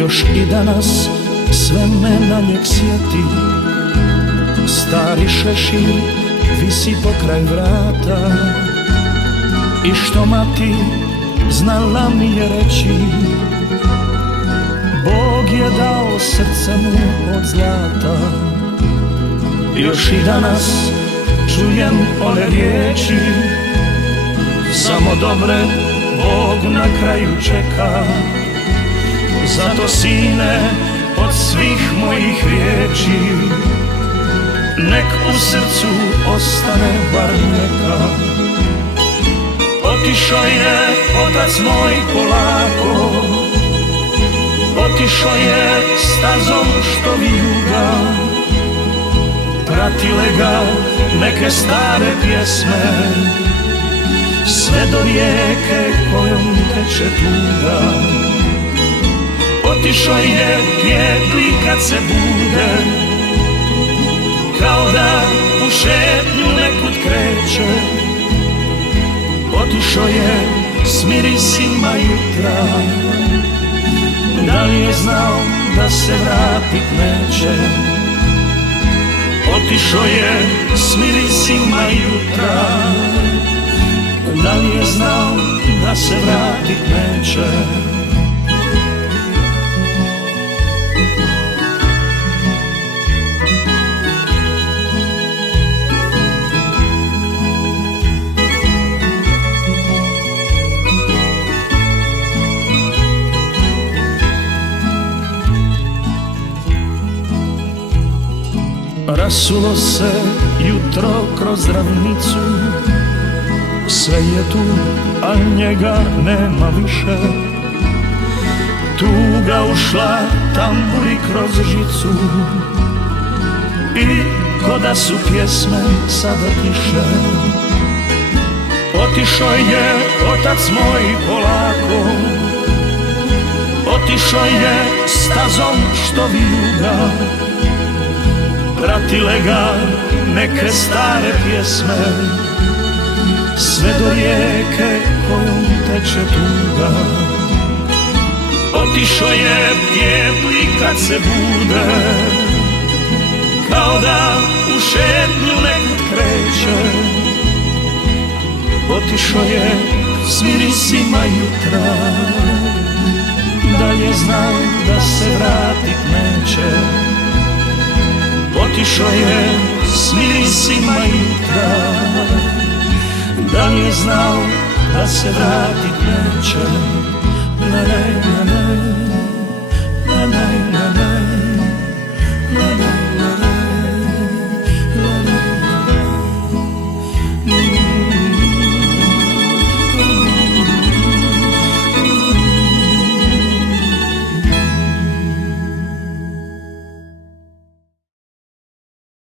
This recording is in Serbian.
još i danas sve me na njeg sjeti. Stari šešir visi pokraj vrata i što mati znala mi je reći, Bog je dao srce mu od zlata. Još i danas čujem one riječi, samo dobre Bog na kraju čeka. Zato sine, od svih mojih riječi nek u srcu ostane bar neka. Otišao je otac moj polako, otišao je stazom što vijuga. Pratile ga neke stare pjesme, sve do rijeke kojom teče tuga. Otišao je bijegli kad se bude, kao da u šetnju nekud kreće. Otišao je s mirisima jutra, da li je znao da se vratit neće. Otišao je s mirisima jutra, da li je znao da se vratit neće. Rasulo se jutro kroz ravnicu, sve je tu, a njega nema više. Tuga ušla tamburi kroz žicu i ko da su pjesme sada tiše. Otišao je otac moj polako, otišao je stazom što vijuga. Pratile ga neke stare pjesme, sve do rijeke kojom teče tuga. Otišao je bijegli kad se bude, kao da u šetnju nekud kreće. Otišao je s mirisima jutra, da je znao da se vratit neće. Otišao je s mirisima jutra, da li je znao da se vratit neće.